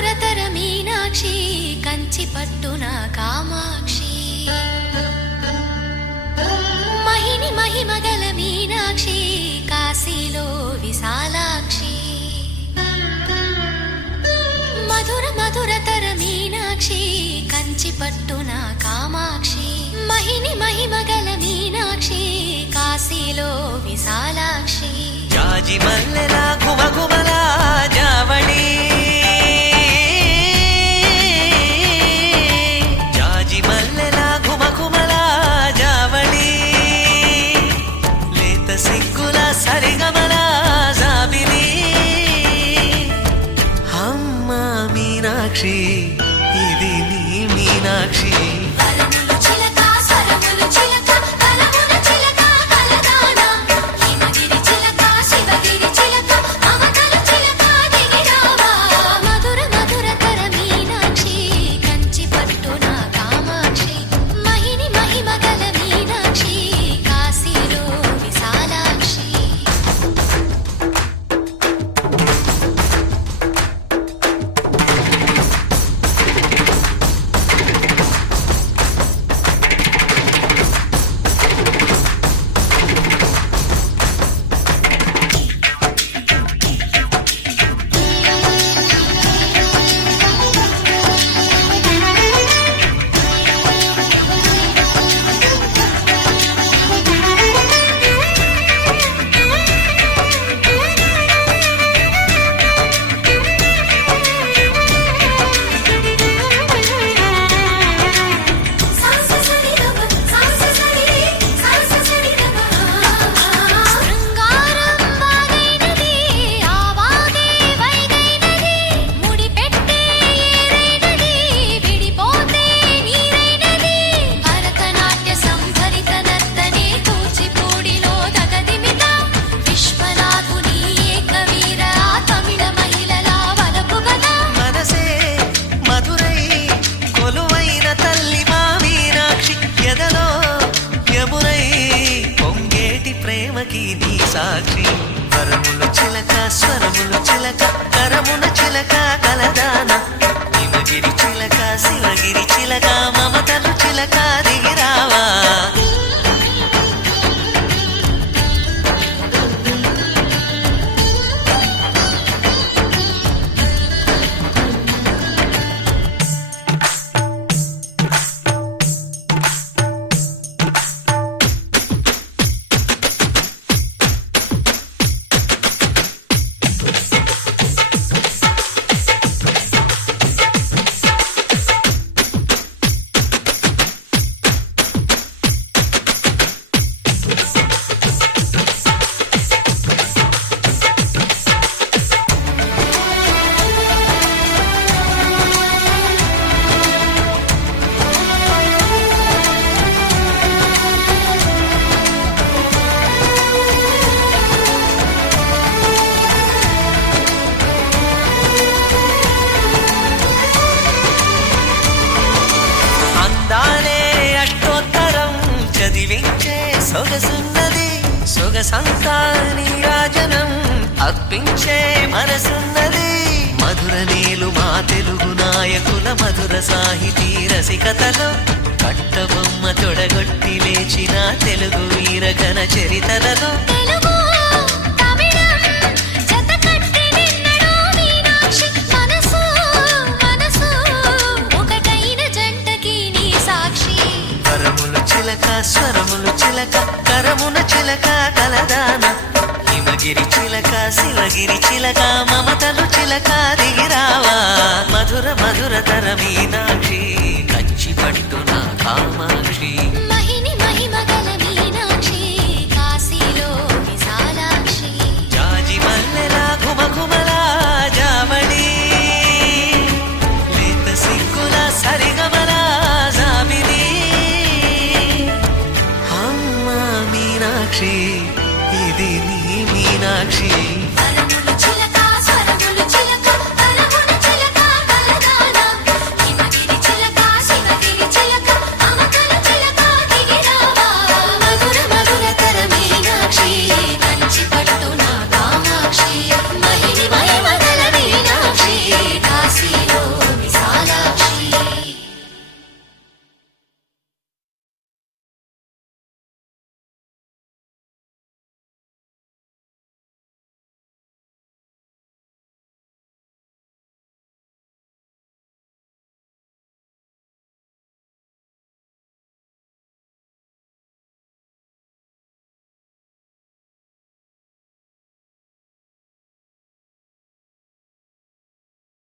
మధురతర మీనాక్షి కంచి పట్టున కామాక్షి మహిని మహిమగల మీనాక్షి కాశీలో విశాలాక్షి మధుర మధురతర మీనాక్షి కంచి పట్టున కామాక్షి మహిని మహిమగల మీనాక్షి కాశీలో విశాలాక్షి జాజి మల్లెలా గుమగుమలా జావళి జాజి మల్లెలా గుమగుమలా జావళి లేత సిగ్గుల సరిగమల జాబిలి అమ్మ మీనాక్షి ఇది నీ మీనాక్షి నీ సాక్షి వరములు చిలక స్వరములు చిలక కరమున చిలక కలదాన హిమగిరి చిలక శివగిరి చిలక మమతలు చిలక దిగిరావా సొగసున్నది సొగసంతా నీరాజనం అర్పించే మనసున్నది మధుర నీలు మా తెలుగు నాయకుల మధుర సాహితీ రసికతలో కట్టబొమ్మ తొడగొట్టి లేచిన తెలుగు వీరగణ చరితలలో స్వరములు చిలక కరమున చిలక కలదాన హిమగిరి చిలక శివగిరి చిలక మమతలు చిలక దిగిరావా మధుర మధుర తర మీనాక్షి కంచి పట్టున కామాక్షి